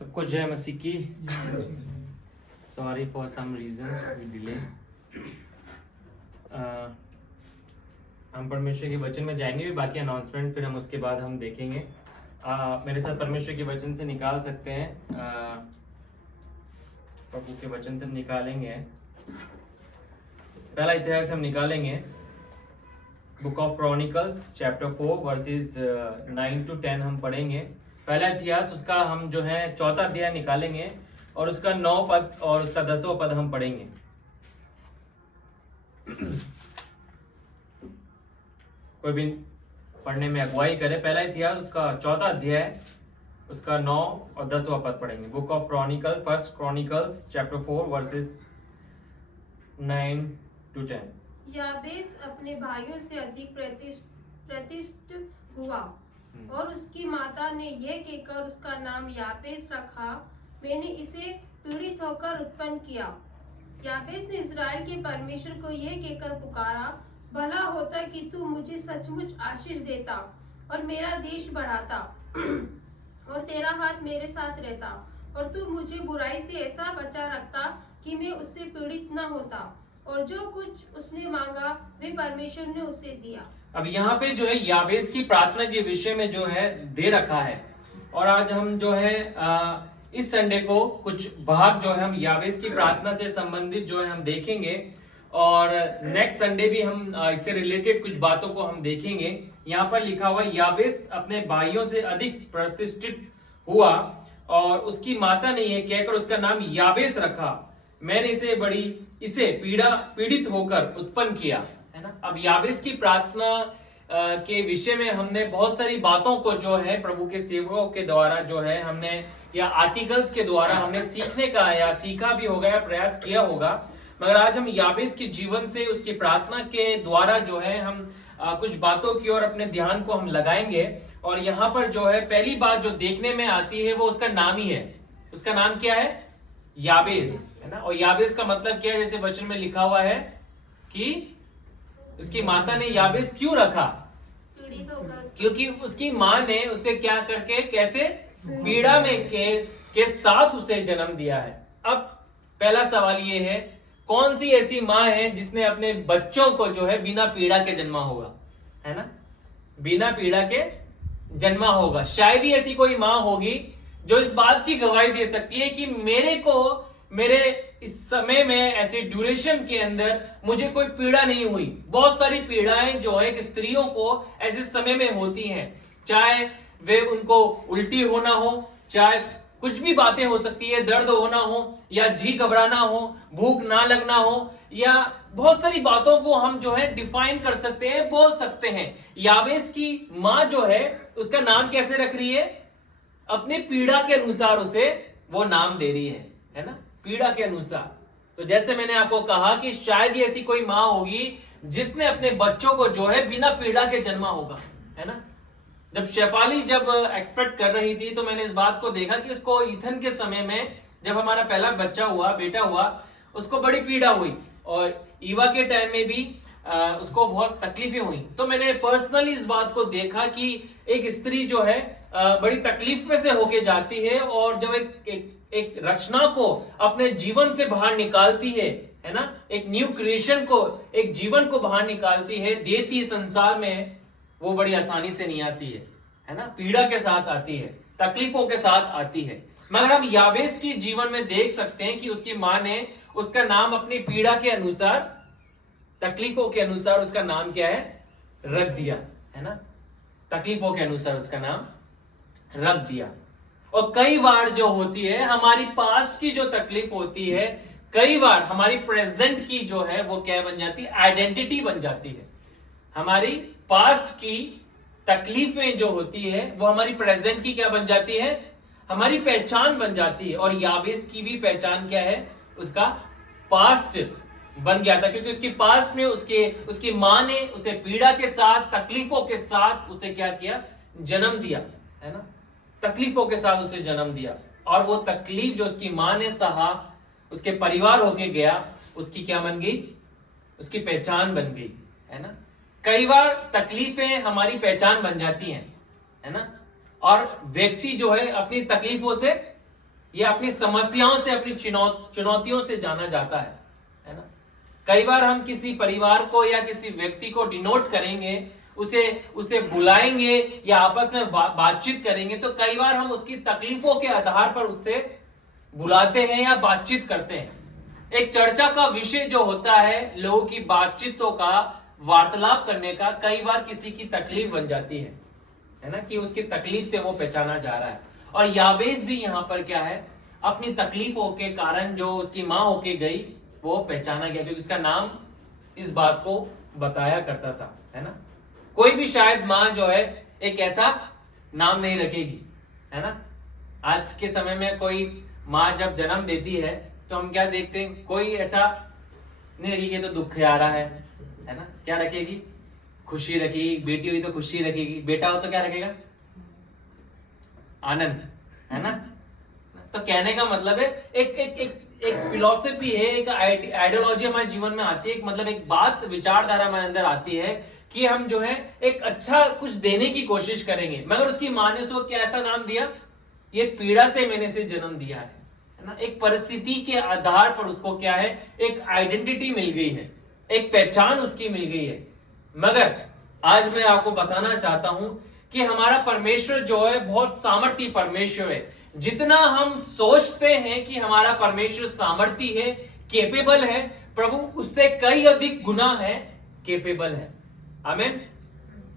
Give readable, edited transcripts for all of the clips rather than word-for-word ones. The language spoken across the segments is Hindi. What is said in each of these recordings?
सबको जय मसीह की। Sorry for some reason delay. हम परमेश्वर के वचन में जाएंगे भी, बाकी अनाउंसमेंट फिर हम उसके बाद हम देखेंगे। मेरे साथ परमेश्वर के वचन से निकाल सकते हैं। प्रभु के वचन से हम निकालेंगे। पहला इतिहास हम निकालेंगे book of chronicles chapter 4 versus 9 to 10 हम पढ़ेंगे। पहला इतिहास उसका हम जो है 4वां अध्याय निकालेंगे और उसका 9 पद और उसका 10वां पद हम पढ़ेंगे। कोई भी पढ़ने में अगुवाई करे। पहला इतिहास उसका 4वां अध्याय उसका 9 और 10वां पद पढ़ेंगे। Book of Chronicle, first chronicles chapter 4 versus 9 to 10। याबेस अपने भाइयों से अधिक प्रतिष्ठित हुआ और उसकी माता ने यह कहकर उसका नाम याबेस रखा, मैंने इसे पीड़ित होकर उत्पन्न किया। याबेस ने इस्राएल के परमेश्वर को यह कहकर पुकारा, भला होता कि तू मुझे सचमुच आशीष देता और मेरा देश बढ़ाता और तेरा हाथ मेरे साथ रहता और तू मुझे बुराई से ऐसा बचा रखता कि मैं उससे पीड़ित न होता। और जो कुछ उसने मांगा वे परमेश्वर ने उसे दिया। अब यहाँ पे जो है याबेस की प्रार्थना के विषय में जो है दे रखा है, और आज हम जो है इस संडे को कुछ भाग जो है हम याबेस की प्रार्थना से संबंधित जो है हम देखेंगे, और नेक्स्ट संडे भी हम इससे रिलेटेड कुछ बातों को हम देखेंगे। यहाँ पर लिखा हुआ याबेस अपने भाइयों से अधिक प्रतिष्ठित हुआ और उसकी माता ने यह कहकर उसका नाम याबेस रखा, मैंने इसे पीड़ित होकर उत्पन्न किया, है ना। अब याबेस की प्रार्थना के विषय में हमने बहुत सारी बातों को जो है प्रभु के सेवकों के द्वारा जो है हमने या आर्टिकल्स के द्वारा हमने सीखने का या सीखा भी होगा या प्रयास किया होगा, मगर आज हम याबेस के जीवन से उसकी प्रार्थना के द्वारा जो है हम कुछ बातों की ओर अपने ध्यान को हम लगाएंगे। और यहाँ पर जो है पहली बात जो देखने में आती है वो उसका नाम ही है। उसका नाम क्या है? याबेस, है ना। और याबेस का मतलब क्या है? जैसे वचन में लिखा हुआ है कि उसकी माता ने याबेस क्यों रखा? पीड़ित होकर। क्योंकि उसकी माँ ने उसे क्या करके, कैसे पीड़ा में के साथ उसे जन्म दिया है। अब पहला सवाल ये है, कौन सी ऐसी माँ है जिसने अपने बच्चों को जो है बिना पीड़ा के जन्मा होगा, है ना। बिना पीड़ा के जन्मा होगा। शायद ही ऐसी कोई माँ होगी जो इस बात की गवाही दे सकती है कि मेरे इस समय में ऐसे ड्यूरेशन के अंदर मुझे कोई पीड़ा नहीं हुई। बहुत सारी पीड़ाएं जो है स्त्रियों को ऐसे समय में होती हैं, चाहे वे उनको उल्टी होना हो, चाहे कुछ भी बातें हो सकती है, दर्द होना हो या जी घबराना हो, भूख ना लगना हो, या बहुत सारी बातों को हम जो है डिफाइन कर सकते हैं, बोल सकते हैं। याबेस की माँ जो है उसका नाम कैसे रख रही है? अपने पीड़ा के अनुसार उसे वो नाम दे रही है ना, पीड़ा के अनुसार। तो जैसे मैंने आपको कहा कि शायद ही ऐसी कोई माँ होगी जिसने अपने बच्चों को जो है बिना पीड़ा के जन्मा होगा, है ना। जब शेफाली एक्सपेक्ट कर रही थी तो मैंने इस बात को देखा कि उसको ईथन के समय में जब हमारा पहला बच्चा हुआ, बेटा हुआ, उसको बड़ी पीड़ा हुई, और ईवा के टाइम में भी उसको बहुत तकलीफें हुई। तो मैंने पर्सनली इस बात को देखा कि एक स्त्री जो है बड़ी तकलीफ में से होके जाती है, और जब एक रचना को अपने जीवन से बाहर निकालती है ना, एक न्यू क्रिएशन को, एक जीवन को बाहर निकालती है, देती है संसार में, वो बड़ी आसानी से नहीं आती है ना। पीड़ा के साथ आती है, तकलीफों के साथ आती है। मगर हम याबेस की जीवन में देख सकते हैं कि उसकी माँ ने उसका नाम अपनी पीड़ा के अनुसार, तकलीफों के अनुसार उसका नाम क्या है? रख दिया, है ना। तकलीफों के अनुसार उसका नाम रख दिया। और कई बार जो होती है हमारी पास्ट की जो तकलीफ होती है, कई बार हमारी प्रेजेंट की जो है वो क्या बन जाती है? आइडेंटिटी बन जाती है। हमारी पास्ट की तकलीफें जो होती है वो हमारी प्रेजेंट की क्या बन जाती है? हमारी पहचान बन जाती है। और याबेस की भी पहचान क्या है? उसका पास्ट बन गया था, क्योंकि उसकी पास्ट में उसकी माँ ने उसे पीड़ा के साथ, तकलीफों के साथ उसे क्या किया? जन्म दिया, है ना। तकलीफों के साथ उसे जन्म दिया, और वो तकलीफ जो उसकी माँ ने सहा, उसके परिवार होके गया, उसकी क्या बन गई? उसकी पहचान बन गई, है ना। कई बार तकलीफें हमारी पहचान बन जाती हैं, है ना। और व्यक्ति जो है अपनी तकलीफों से ये अपनी समस्याओं से, अपनी चुनौतियों से जाना जाता है ना। कई बार हम किसी परिवार को या किसी व्यक्ति को डिनोट करेंगे, उसे बुलाएंगे या आपस में बातचीत करेंगे, तो कई बार हम उसकी तकलीफों के आधार पर उससे बुलाते हैं या बातचीत करते हैं। एक चर्चा का विषय जो होता है, लोगों की बातचीतों का, वार्तालाप करने का, कई बार किसी की तकलीफ बन जाती है ना, कि उसकी तकलीफ से वो पहचाना जा रहा है। और याबेस भी यहाँ पर क्या है, अपनी तकलीफों के कारण जो उसकी माँ होके गई वो पहचाना गया, क्योंकि उसका नाम इस बात को बताया करता था, है ना। कोई भी शायद माँ जो है एक ऐसा नाम नहीं रखेगी, है ना। आज के समय में कोई माँ जब जन्म देती है तो हम क्या देखते हैं, कोई ऐसा नहीं रखेगी तो दुख आ रहा है ना। क्या रखेगी, खुशी रखेगी। बेटी हुई तो खुशी रखेगी, बेटा हो तो क्या रखेगा, आनंद, है ना। तो कहने का मतलब है एक फिलॉसफी है, एक आइडियोलॉजी हमारे जीवन में आती है, एक मतलब एक बात, विचारधारा हमारे अंदर आती है कि हम जो है एक अच्छा कुछ देने की कोशिश करेंगे, मगर उसकी माँ ने उसको क्या ऐसा नाम दिया, ये पीड़ा से मैंने से जन्म दिया है ना। एक परिस्थिति के आधार पर उसको क्या है, एक आइडेंटिटी मिल गई है, एक पहचान उसकी मिल गई है। मगर आज मैं आपको बताना चाहता हूं कि हमारा परमेश्वर जो है बहुत सामर्थी परमेश्वर है। जितना हम सोचते हैं कि हमारा परमेश्वर सामर्थी है, केपेबल है, प्रभु उससे कई अधिक गुना है केपेबल है। आमीन।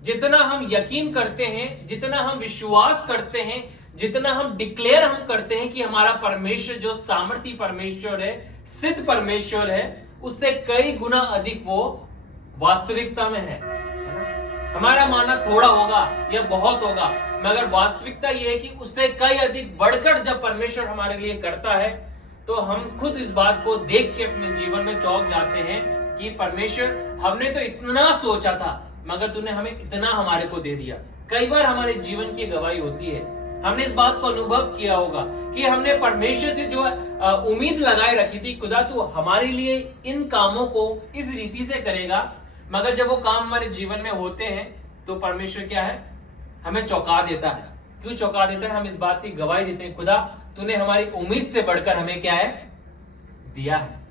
जितना हम यकीन करते हैं, जितना हम विश्वास करते हैं, जितना हम डिक्लेयर हम करते हैं कि हमारा परमेश्वर जो सामर्थी परमेश्वर है, सिद्ध परमेश्वर है, उससे कई गुना अधिक वो वास्तविकता में है। हमारा मानना थोड़ा होगा या बहुत होगा, मगर वास्तविकता यह है कि उससे कई अधिक बढ़कर जब परमेश्वर हमारे लिए करता है तो हम खुद इस बात को देख के अपने जीवन में चौंक जाते हैं कि परमेश्वर, हमने तो इतना सोचा था मगर तूने हमें इतना हमारे को दे दिया। कई बार हमारे जीवन की गवाही होती है, हमने इस बात को अनुभव किया होगा कि हमने परमेश्वर से जो उम्मीद लगाए रखी थी, खुदा तू हमारे लिए इन कामों को इस रीति से करेगा, मगर जब वो काम हमारे जीवन में होते हैं तो परमेश्वर क्या है, हमें चौंका देता है। क्यों चौंका देता है, हम इस बात की गवाही देते हैं, खुदा तूने हमारी उम्मीद से बढ़कर हमें क्या है, दिया है।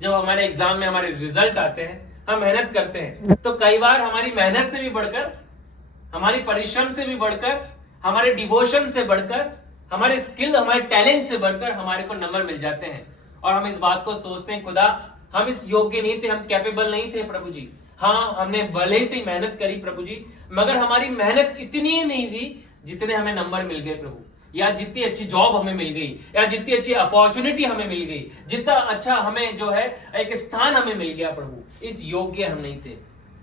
जब हमारे एग्जाम में हमारे रिजल्ट आते हैं, हम मेहनत करते हैं, तो कई बार हमारी मेहनत से भी बढ़कर, हमारी परिश्रम से भी बढ़कर, हमारे डिवोशन से बढ़कर, हमारे स्किल, हमारे टैलेंट से बढ़कर हमारे को नंबर मिल जाते हैं। और हम इस बात को सोचते हैं, खुदा हम इस योग्य नहीं थे, हम कैपेबल नहीं थे प्रभु जी। हाँ, हमने भले से मेहनत करी प्रभु जी, मगर हमारी मेहनत इतनी नहीं थी जितने हमें नंबर मिल गए प्रभु, या जितनी अच्छी जॉब हमें मिल गई, या जितनी अच्छी अपॉर्चुनिटी हमें मिल गई, जितना अच्छा हमें जो है एक स्थान हमें मिल गया प्रभु, इस योग्य हम नहीं थे।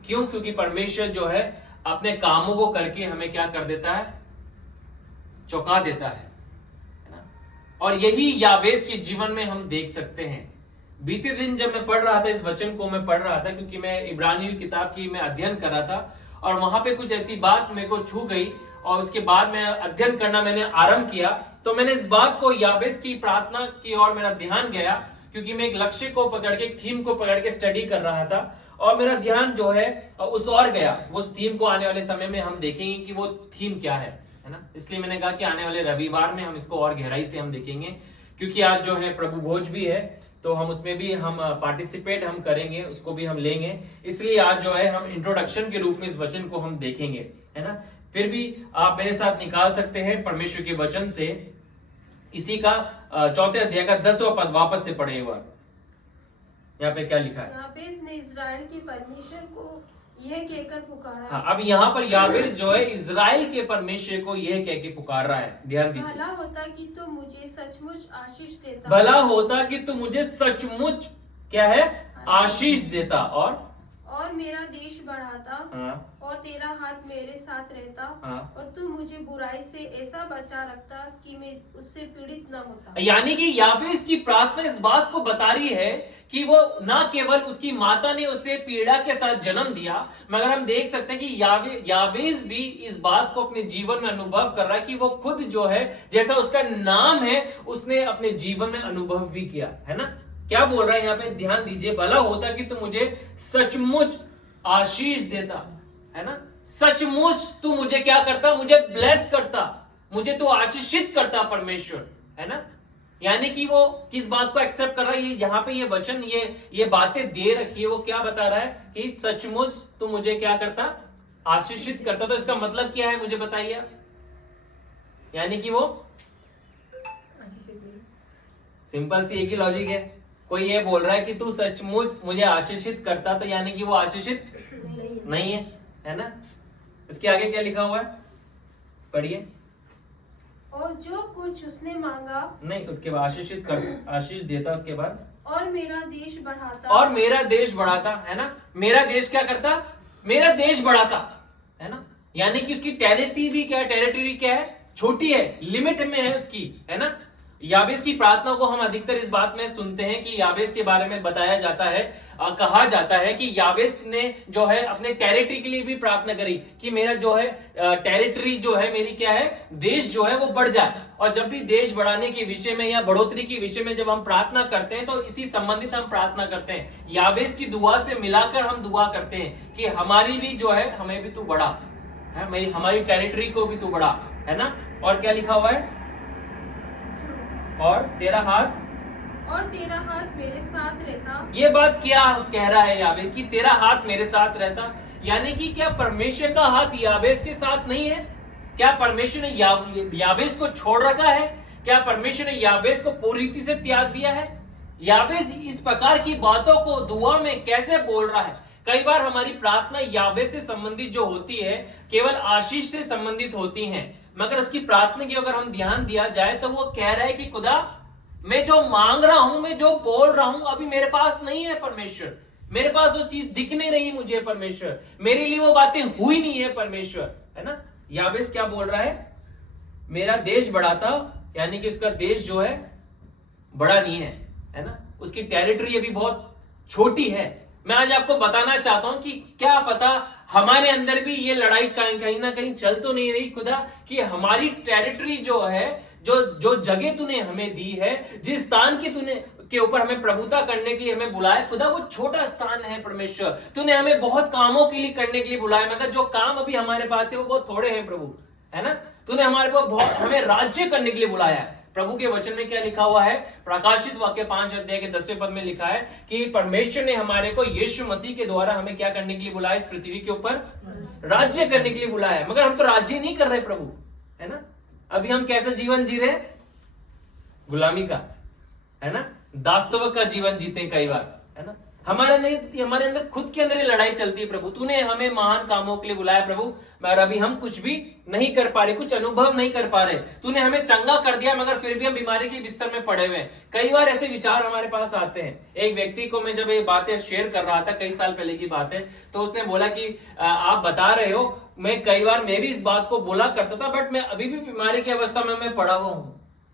क्यों? क्योंकि परमेश्वर जो है अपने कामों को करके हमें क्या कर देता है, चौंका देता है ना। और यही याबेस के जीवन में हम देख सकते हैं। बीते दिन जब मैं पढ़ रहा था, इस वचन को मैं पढ़ रहा था, क्योंकि मैं इब्रानियों किताब की मैं अध्ययन कर रहा था, और वहां पे कुछ ऐसी बात मेरे को छू गई, और उसके बाद मैं अध्ययन करना मैंने आरंभ किया। तो मैंने इस बात को, याबेस की प्रार्थना की ओर मेरा ध्यान गया, क्योंकि मैं एक लक्ष्य को पकड़ के, एक थीम को पकड़ के स्टडी कर रहा था, और मेरा ध्यान जो है उस ओर गया। उस थीम को आने वाले समय में हम देखेंगे कि वो थीम क्या है ना। इसलिए मैंने कहा कि आने वाले रविवार में हम इसको और गहराई से हम देखेंगे, क्योंकि आज जो है प्रभु भोज भी है, तो हम उसमें भी हम पार्टिसिपेट हम करेंगे, उसको भी हम लेंगे। इसलिए आज जो है हम इंट्रोडक्शन के रूप में इस वचन को हम देखेंगे, है ना। फिर भी आप मेरे साथ निकाल सकते हैं परमेश्वर के वचन से इसी का 4 अध्याय का 10वां पद, वापस से पढ़े हुआ। यहाँ पे क्या लिखा है, याबेस ने इजराइल के परमेश्वर को यह कहकर पुकारा। हाँ, अब यहाँ पर याबेस जो है इजराइल के परमेश्वर को यह कह के पुकार रहा है। ध्यान दीजिए, भला होता कि तू मुझे सचमुच आशीष देता, भला होता कि तू मुझे सचमुच क्या है, आशीष देता, और मेरा देश बढ़ाता, हाँ, और तेरा हाथ मेरे साथ रहता, हाँ, और तू मुझे बुराई से ऐसा बचा रखता कि मैं उससे पीड़ित न होता। यानी कि याबेस की प्रार्थना इस बात को बता रही है कि वो ना केवल उसकी माता ने उसे पीड़ा के साथ जन्म दिया, मगर हम देख सकते हैं कि याबेस भी इस बात को अपने जीवन में अनुभव कर रहा है कि वो खुद जो है, जैसा उसका नाम है, उसने अपने जीवन में अनुभव भी किया, है ना। क्या बोल रहा है यहाँ पे, ध्यान दीजिए, भला होता कि तू मुझे सचमुच आशीष देता, है ना। सचमुच तू मुझे क्या करता, मुझे ब्लेस करता, मुझे तू आशीषित करता परमेश्वर, है ना। यानी कि वो किस बात को एक्सेप्ट कर रहा है, ये यहाँ पे ये वचन ये बातें दे रखी है, वो क्या बता रहा है कि सचमुच तू मुझे क्या करता, आशीषित करता। तो इसका मतलब क्या है मुझे बताइए। यानी कि वो सिंपल सी एक ही लॉजिक है, कोई ये बोल रहा है कि तू सचमुच मुझे आशीषित करता, तो यानी कि वो आशीषित नहीं है ना। इसके आगे क्या लिखा हुआ है, पढ़िए। और जो कुछ उसने मांगा, नहीं, उसके बाद आशीषित कर, आशीष देता, उसके बाद और मेरा देश बढ़ाता, और मेरा देश बढ़ाता, है ना। मेरा देश क्या करता, मेरा देश बढ़ाता, है ना। यानी कि उसकी टेरिटरी भी क्या है, टेरिटरी क्या है, छोटी है, लिमिट में है उसकी, है ना। याबेस की प्रार्थना को हम अधिकतर इस बात में सुनते हैं कि याबेस के बारे में बताया जाता है, कहा जाता है कि याबेस ने जो है अपने टेरिटरी के लिए भी प्रार्थना करी कि मेरा जो है टेरिटरी जो है मेरी क्या है, देश जो है वो बढ़ जाए। और जब भी देश बढ़ाने के विषय में या बढ़ोतरी के विषय में जब हम प्रार्थना करते हैं तो इसी संबंधित हम प्रार्थना करते हैं। याबेस की दुआ से मिलाकर हम दुआ करते हैं कि हमारी भी जो है, हमें भी तू बढ़ा, है, हमारी टेरिटरी को भी तू बढ़ा, है ना। और क्या लिखा हुआ है, और तेरा हाथ मेरे साथ रहता। ये बात क्या कह रहा है याबेस कि तेरा हाथ मेरे साथ रहता। यानी कि क्या परमेश्वर का हाथ याबेस के साथ नहीं है? क्या परमेश्वर ने याबेस को छोड़ रखा है? क्या परमेश्वर ने याबेस को पूरी रीति से त्याग दिया है? याबेस इस प्रकार की बातों को दुआ में कैसे बोल रहा है? कई बार हमारी प्रार्थना याबेस से संबंधित जो होती है केवल आशीष से संबंधित होती हैं, मगर उसकी प्रार्थना की अगर हम ध्यान दिया जाए तो वो कह रहा है कि खुदा मैं जो मांग रहा हूं, मैं जो बोल रहा हूं, अभी मेरे पास नहीं है परमेश्वर, मेरे पास वो चीज दिख नहीं रही मुझे परमेश्वर, मेरे लिए वो बातें हुई नहीं है परमेश्वर, है ना। याबेस क्या बोल रहा है, मेरा देश बढ़ाता, यानी कि उसका देश जो है बड़ा नहीं है ना, उसकी टेरिटरी अभी बहुत छोटी है। मैं आज आपको बताना चाहता हूं कि क्या पता हमारे अंदर भी ये लड़ाई कहीं ना कहीं चल तो नहीं रही खुदा, कि हमारी टेरिटरी जो है, जो जगह तूने हमें दी है, जिस स्थान की तूने के ऊपर हमें प्रभुता करने के लिए हमें बुलाया खुदा, वो छोटा स्थान है परमेश्वर। तूने हमें बहुत कामों के लिए करने के लिए बुलाया, मगर जो काम अभी हमारे पास है वो बहुत थोड़े हैं प्रभु, है ना। तूने हमारे पास बहुत हमें राज्य करने के लिए बुलाया है। प्रभु के वचन में क्या लिखा हुआ है, प्रकाशित वाक्य 5 अध्याय के 10वें पद में लिखा है कि परमेश्वर ने हमारे को यीशु मसीह के द्वारा हमें क्या करने के लिए बुलाया, इस पृथ्वी के ऊपर राज्य करने के लिए बुलाया है। मगर हम तो राज्य नहीं कर रहे प्रभु, है ना। अभी हम कैसा जीवन जी रहे, गुलामी का, है ना, दासत्व का जीवन जीते हैं कई बार, है ना। हमारे अंदर खुद के अंदर ही लड़ाई चलती है। प्रभु तूने हमें महान कामों के लिए बुलाया प्रभु, मगर अभी हम कुछ भी नहीं कर पा रहे, कुछ अनुभव नहीं कर पा रहे। तूने हमें चंगा कर दिया, मगर फिर भी हम बीमारी के बिस्तर में पड़े हुए हैं। कई बार ऐसे विचार हमारे पास आते हैं। एक व्यक्ति को मैं जब ये बातें शेयर कर रहा था, कई साल पहले की बात है, तो उसने बोला कि आप बता रहे हो, मैं कई बार मैं भी इस बात को बोला करता था, बट मैं अभी भी बीमारी की अवस्था में मैं पड़ा हुआ हूं,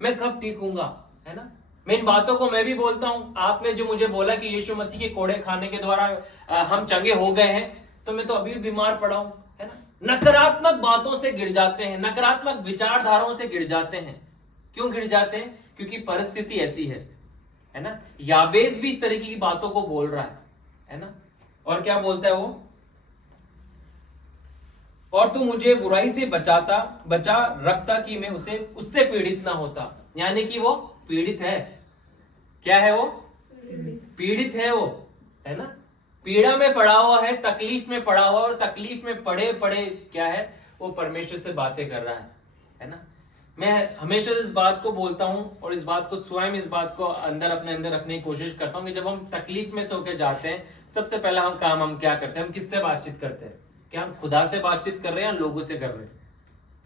मैं कब ठीक हूंगा, है ना। मैं इन बातों को मैं भी बोलता हूं। आपने जो मुझे बोला कि यीशु मसीह के कोड़े खाने के द्वारा हम चंगे हो गए हैं, तो मैं तो अभी भी बीमार पड़ा हूं, है ना। नकारात्मक बातों से गिर जाते हैं, नकारात्मक विचारधाराओं से गिर जाते हैं। क्यों गिर जाते हैं? क्योंकि परिस्थिति ऐसी है ना। याबेस भी इस तरीके की बातों को बोल रहा है ना। और क्या बोलता है वो, और तू मुझे बुराई से बचा रखता कि मैं उससे पीड़ित ना होता। यानी कि वो पीड़ित है। क्या है वो? पीड़ित है वो, है ना। पीड़ा में पड़ा हुआ है, तकलीफ में पड़ा हुआ, और तकलीफ में पड़े पड़े क्या है, वो परमेश्वर से बातें कर रहा है ना। मैं हमेशा इस बात को बोलता हूं, और इस बात को स्वयं इस बात को अपने अंदर रखने की कोशिश करता हूं कि जब हम तकलीफ में से होकर जाते हैं, सबसे पहला हम क्या करते हैं, हम किससे बातचीत करते हैं? क्या हम खुदा से बातचीत कर रहे हैं या लोगों से कर रहे हैं,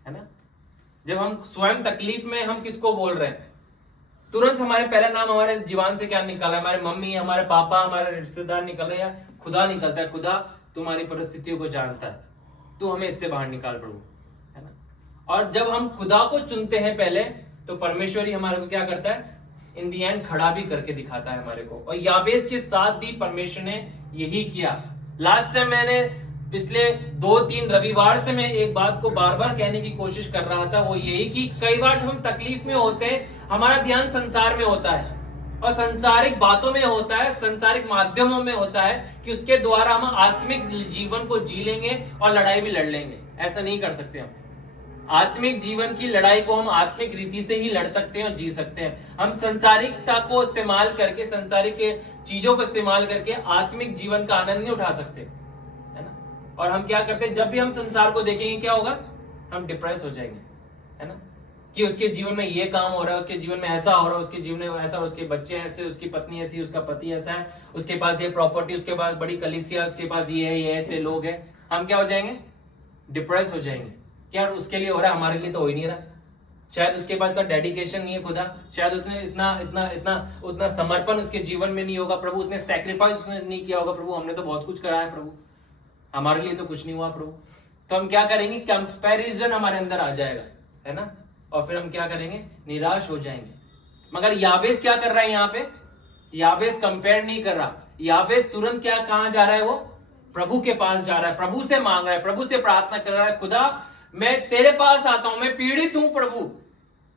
है ना। जब हम स्वयं तकलीफ में, हम किसको बोल रहे हैं? तुरंत हमारे पहला नाम हमारे जीवन से क्या निकला है? हमारे मम्मी, हमारे पापा, हमारे रिश्तेदार निकल रहे, या खुदा निकलता है? खुदा तुम्हारी परिस्थितियों को जानता है, तू हमें इससे बाहर निकाल प्रभु, है ना। और जब हम खुदा को चुनते हैं पहले, तो परमेश्वर ही हमारे को क्या करता है, इन दी एंड खड़ा भी करके दिखाता है हमारे को। और याबेस के साथ भी परमेश्वर ने यही किया। लास्ट टाइम मैंने पिछले 2-3 रविवार से मैं एक बात को बार बार कहने की कोशिश कर रहा था, वो यही कि कई बार जब हम तकलीफ में होते हैं, हमारा ध्यान संसार में होता है, और संसारिक बातों में होता है, संसारिक माध्यमों में होता है कि उसके द्वारा हम आत्मिक जीवन को जी लेंगे और लड़ाई भी लड़ लेंगे। ऐसा नहीं कर सकते हम, आत्मिक जीवन की लड़ाई को हम आत्मिक रीति से ही लड़ सकते हैं और जी सकते हैं। हम संसारिकता को इस्तेमाल करके, संसारिक के चीजों को इस्तेमाल करके आत्मिक जीवन का आनंद नहीं उठा सकते, है ना। और हम क्या करते हैं, जब भी हम संसार को देखेंगे क्या होगा, हम डिप्रेस हो जाएंगे, है ना, कि उसके जीवन में ये काम हो रहा है, उसके जीवन में ऐसा हो रहा है, उसके जीवन में ऐसा, उसके बच्चे ऐसे, उसकी पत्नी ऐसी, उसका पति ऐसा है, उसके पास ये प्रॉपर्टी, उसके पास बड़ी कलीसिया, उसके पास ये है, ये है, लोग है। हम क्या हो जाएंगे, डिप्रेस हो जाएंगे। यार उसके लिए हो रहा है, हमारे लिए तो हो ही नहीं रहा। शायद उसके पास इतना डेडिकेशन नहीं है खुदा, शायद उसने उतना समर्पण उसके जीवन में नहीं होगा प्रभु, उतने सैक्रिफाइस उसने नहीं किया होगा प्रभु। हमने तो बहुत कुछ करा है प्रभु, हमारे लिए तो कुछ नहीं हुआ प्रभु। तो हम क्या करेंगे, कंपैरिजन हमारे अंदर आ जाएगा, है ना, और फिर हम क्या करेंगे, निराश हो जाएंगे। मगर याबेस क्या कर रहा है यहाँ पे, याबेस कंपेयर नहीं कर रहा। याबेस तुरंत क्या, कहां जा रहा है, वो प्रभु के पास जा रहा है, प्रभु से मांग रहा है, प्रभु से प्रार्थना कर रहा है, खुदा मैं तेरे पास आता हूं, मैं पीड़ित हूं प्रभु,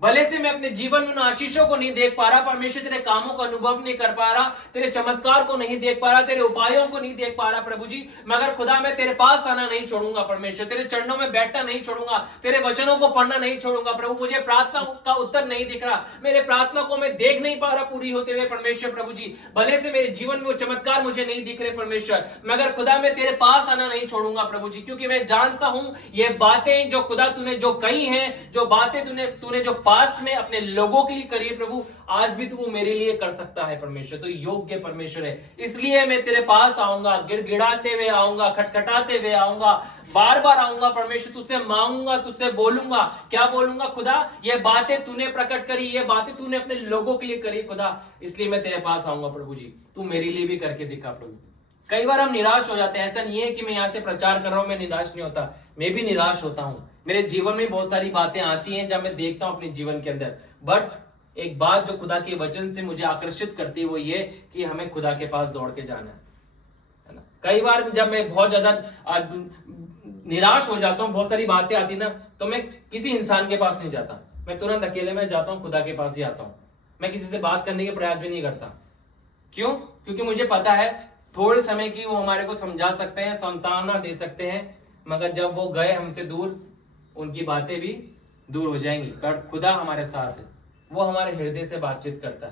भले से मैं अपने जीवन में उन आशीषों को नहीं देख पा रहा परमेश्वर, तेरे कामों का अनुभव नहीं कर पा रहा, तेरे चमत्कार को नहीं देख पा रहा, तेरे उपायों को नहीं देख पा रहा प्रभु जी, मगर खुदा मैं तेरे पास आना नहीं छोड़ूंगा परमेश्वर, तेरे चरणों में बैठना नहीं छोड़ूंगा, तेरे वचनों को पढ़ना नहीं छोड़ूंगा प्रभु। मुझे प्रार्थना का उत्तर नहीं दिख रहा, मेरे प्रार्थना को मैं देख नहीं पा रहा पूरी होते हुए परमेश्वर प्रभु जी, भले से मेरे जीवन में वो चमत्कार मुझे नहीं दिख रहे परमेश्वर, मगर खुदा मैं तेरे पास आना नहीं छोड़ूंगा प्रभु जी, क्योंकि मैं जानता हूं ये बातें जो खुदा तूने जो कही हैं, जो बातें तूने जो पास्ट में अपने लोगों के लिए करी है प्रभु, आज भी तू मेरे लिए कर सकता है परमेश्वर। तो योग्य परमेश्वर है, इसलिए मैं तेरे पास आऊंगा, गिड़गिड़ाते हुए आऊंगा, खटखटाते हुए आऊंगा, बार बार आऊंगा परमेश्वर, तुझसे मांगूंगा, तुझसे बोलूंगा। क्या बोलूंगा खुदा, ये बातें तूने प्रकट करी, ये बातें तूने अपने लोगों के लिए करी खुदा, इसलिए मैं तेरे पास आऊंगा प्रभु जी, तू मेरे लिए भी करके दिखा प्रभु। कई बार हम निराश हो जाते हैं, ऐसा नहीं है कि मैं यहाँ से प्रचार कर रहा हूं मैं निराश नहीं होता, मैं भी निराश होता हूं। मेरे जीवन में बहुत सारी बातें आती हैं जब मैं देखता हूं अपने जीवन के अंदर, बट एक बात जो खुदा के वचन से मुझे आकर्षित करती है वो ये कि हमें खुदा के पास दौड़ के जाना है ना। कई बार जब मैं बहुत ज्यादा निराश हो जाता हूँ, बहुत सारी बातें आती ना, तो मैं किसी इंसान के पास नहीं जाता, मैं तुरंत अकेले में जाता हूँ, खुदा के पास ही आता हूँ। मैं किसी से बात करने के प्रयास भी नहीं करता। क्यों? क्योंकि मुझे पता है थोड़े समय की वो हमारे को समझा सकते हैं, सांत्वना दे सकते हैं, मगर जब वो गए हमसे दूर, उनकी बातें भी दूर हो जाएंगी। पर खुदा हमारे साथ है, वो हमारे हृदय से बातचीत करता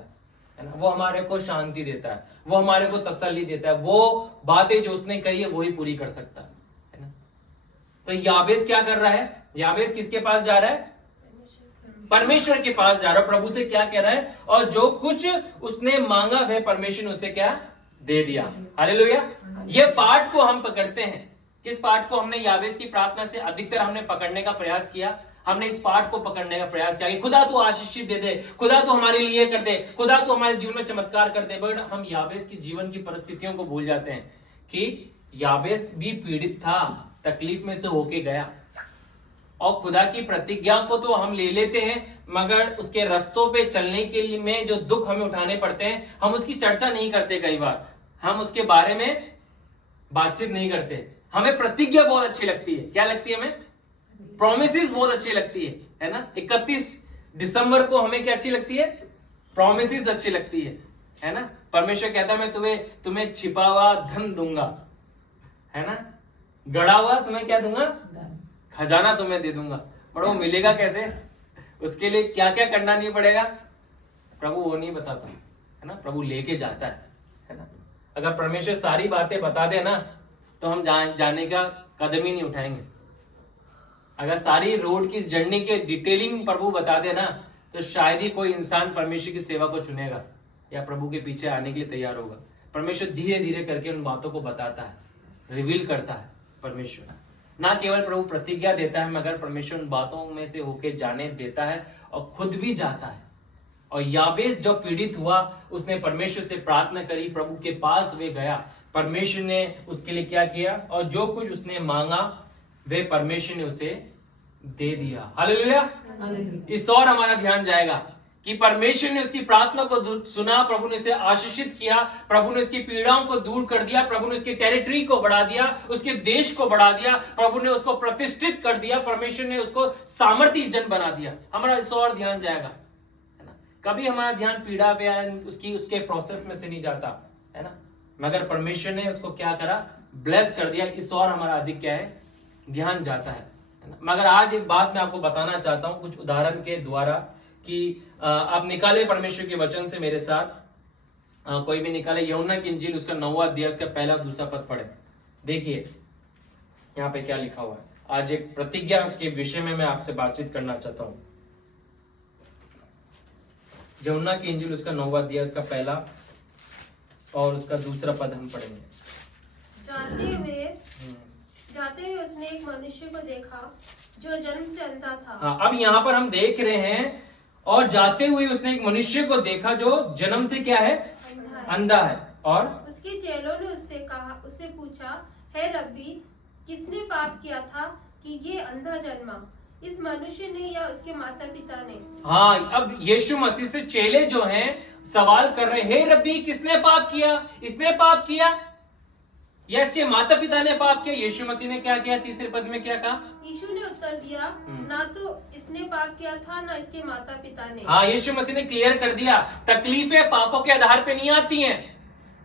है ना, वो हमारे को शांति देता है, वो हमारे को तसल्ली देता है, वो बातें जो उसने कही है वो ही पूरी कर सकता है ना। तो याबेस क्या कर रहा है, याबेस किसके पास जा रहा है, परमेश्वर के पास जा रहा है, प्रभु से क्या कह रहा है, और जो कुछ उसने मांगा वह परमेश्वर ने उसे क्या दे दिया। हालेलुया। ये पाठ को हम पकड़ते हैं, किस पाठ को हमने याबेस की प्रार्थना से अधिकतर हमने पकड़ने का प्रयास किया, हमने इस पाठ को पकड़ने का प्रयास किया कि खुदा तू आशीषित दे दे, खुदा तू हमारे लिए कर दे, खुदा तू हमारे जीवन में चमत्कार कर दे। बट हम याबेस की जीवन की परिस्थितियों को भूल जाते हैं कि याबेस भी पीड़ित था, तकलीफ में से होके गया, और खुदा की प्रतिज्ञा को तो हम ले लेते हैं, मगर उसके रस्तों पे चलने के लिए में जो दुख हमें उठाने पड़ते हैं, हम उसकी चर्चा नहीं करते। कई बार हम उसके बारे में बातचीत नहीं करते। हमें प्रतिज्ञा बहुत अच्छी लगती है, क्या लगती है हमें, प्रोमिसेस बहुत अच्छी लगती है ना। 31 दिसंबर को हमें क्या अच्छी लगती है, प्रोमिसेस अच्छी लगती है ना। परमेश्वर कहता है मैं तुम्हें छिपा हुआ धन दूंगा, है ना, गड़ा हुआ तुम्हें क्या दूंगा, खजाना तुम्हें दे दूंगा। पर वो मिलेगा कैसे, उसके लिए क्या क्या करना नहीं पड़ेगा, प्रभु वो नहीं बताता है ना, प्रभु लेके जाता है ना। अगर परमेश्वर सारी बातें बता दे ना, तो हम जाने का कदम ही नहीं उठाएंगे। अगर सारी रोड की जर्नी के डिटेलिंग प्रभु बता दे ना, तो शायद ही कोई इंसान परमेश्वर की सेवा को चुनेगा या प्रभु के पीछे आने के लिए तैयार होगा। परमेश्वर धीरे धीरे करके उन बातों को बताता है, रिवील करता है। परमेश्वर ना केवल प्रभु प्रतिज्ञा देता है, मगर परमेश्वर उन बातों में से होके जाने देता है और खुद भी जाता है। और याबेस जो पीड़ित हुआ, उसने परमेश्वर से प्रार्थना करी, प्रभु के पास वे गया, परमेश्वर ने उसके लिए क्या किया, और जो कुछ उसने मांगा वे परमेश्वर ने उसे दे दिया। हालेलुया। इस और हमारा ध्यान जाएगा कि परमेश्वर ने उसकी प्रार्थना को सुना, प्रभु ने उसे आशीषित किया, प्रभु ने उसकी पीड़ाओं को दूर कर दिया, प्रभु ने उसकी टेरिटरी को बढ़ा दिया, उसके देश को बढ़ा दिया, प्रभु ने उसको प्रतिष्ठित कर दिया, परमेश्वर ने उसको सामर्थ्य जन बना दिया। हमारा इस और ध्यान जाएगा, है ना। कभी हमारा ध्यान पीड़ा पे उसके प्रोसेस में से नहीं जाता, है ना, मगर परमेश्वर ने उसको क्या करा, ब्लेस कर दिया। इस और हमारा अधिक क्या है, ध्यान जाता है है ना। मगर आज एक बात मैं आपको बताना चाहता हूं कुछ उदाहरण के द्वारा कि आप निकाले परमेश्वर के वचन से मेरे साथ, कोई भी निकाले यूहन्ना की इंजील उसका 9वां अध्याय उसका पहला दूसरा पद पढ़े। देखिए यहाँ पे क्या लिखा हुआ है। आज एक प्रतिज्ञा के विषय में मैं आपसे बातचीत करना चाहता हूं। यूहन्ना की इंजील उसका 9वां अध्याय उसका पहला और उसका दूसरा पद हम पढ़ेंगे। जाते हुए उसने एक मनुष्य को देखा जो जन्म से अंधा था। हाँ, अब यहाँ पर हम देख रहे हैं और जाते हुए उसने एक मनुष्य को देखा जो जन्म से क्या है, अंधा है। और उसके चेलों ने उससे पूछा, हे रब्बी, किसने पाप किया था कि ये अंधा जन्मा, इस मनुष्य ने या उसके माता पिता ने? हाँ, अब यीशु मसीह से चेले जो हैं सवाल कर रहे हैं, हे रब्बी किसने पाप किया, इसने पाप किया या इसके माता पिता ने पाप किया? यीशु मसीह ने क्या किया? तीसरे पद में क्या कहा? यीशु ने उत्तर दिया, ना तो इसने पाप किया था ना इसके माता पिता ने। हाँ, यीशु मसीह ने क्लियर कर दिया, तकलीफें पापों के आधार पे नहीं आती हैं।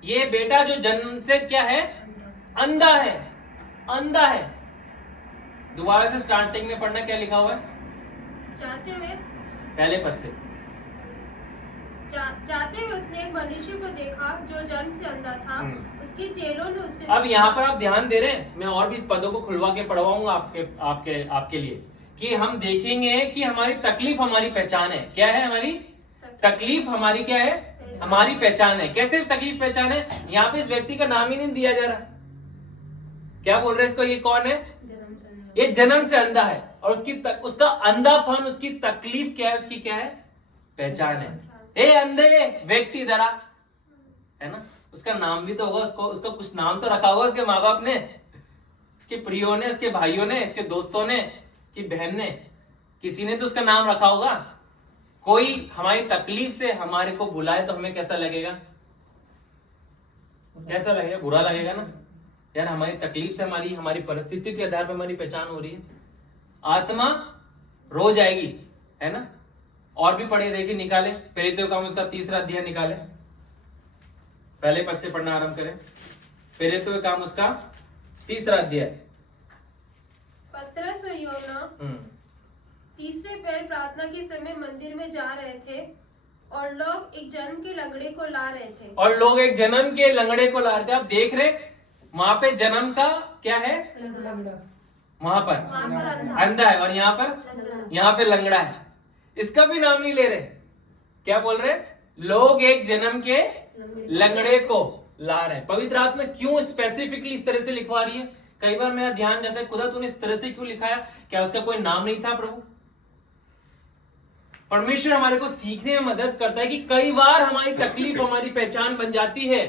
ये बेटा जो जन्म से क्या है, अंधा है, अंधा है। दोबारा से स्टार्टिंग में पढ़ना, क्या लिखा हुआ है? जाते हुए पहले पद से जाते हुए उसने एक मनुष्य को देखा जो जन्म से अंधा था। उसके चेलों ने उससे अब यहाँ पर आप ध्यान दे रहे हैं, मैं और भी पदों को खुलवा के पढ़वाऊंगा आपके लिए कि हम देखेंगे कि हमारी तकलीफ हमारी पहचान है। क्या है हमारी तकलीफ? हमारी क्या है? हमारी पहचान है। कैसे तकलीफ पहचान है? यहाँ पे इस व्यक्ति का नाम ही नहीं दिया जा रहा। क्या बोल रहे हैं इसको? ये कौन है? ये जन्म से अंधा है और उसका अंधापन, उसकी तकलीफ क्या है? उसकी क्या है? पहचान है। ए अंधे व्यक्ति जरा, है ना, उसका नाम भी तो होगा, उसका कुछ नाम तो रखा होगा उसके माँ बाप ने, उसके प्रियों ने, उसके भाइयों ने, उसके दोस्तों ने, उसकी बहन ने, किसी ने तो उसका नाम रखा होगा। कोई हमारी तकलीफ से हमारे को बुलाए तो हमें कैसा लगेगा? कैसा लगेगा? बुरा लगेगा ना यार। हमारी तकलीफ से हमारी परिस्थिति के आधार पर हमारी पहचान हो रही है। आत्मा रो जाएगी, है ना। और भी पढ़े, देखिए निकाले प्रेरितों का काम उसका 3रा अध्याय निकाले, पहले पद से पढ़ना आरंभ करें। प्रेरितों का काम उसका 3रा अध्याय। पतरस और यूहन्ना तीसरे पहर प्रार्थना के समय मंदिर में जा रहे थे और लोग एक जन्म के लंगड़े को ला रहे थे। आप देख रहे वहां पे जन्म का क्या है? वहां पर अंधा है और यहाँ पे लंगड़ा है। इसका भी नाम नहीं ले रहे। क्या बोल रहे? लोग एक जन्म के लंगड़े को ला रहे हैं। पवित्र आत्मा क्यों स्पेसिफिकली इस तरह से लिखवा रही है? कई बार मेरा ध्यान जाता है, खुदा तूने इस तरह से क्यों लिखाया? क्या उसका कोई नाम नहीं था? प्रभु परमेश्वर हमारे को सीखने में मदद करता है कि कई बार हमारी तकलीफ हमारी पहचान बन जाती है,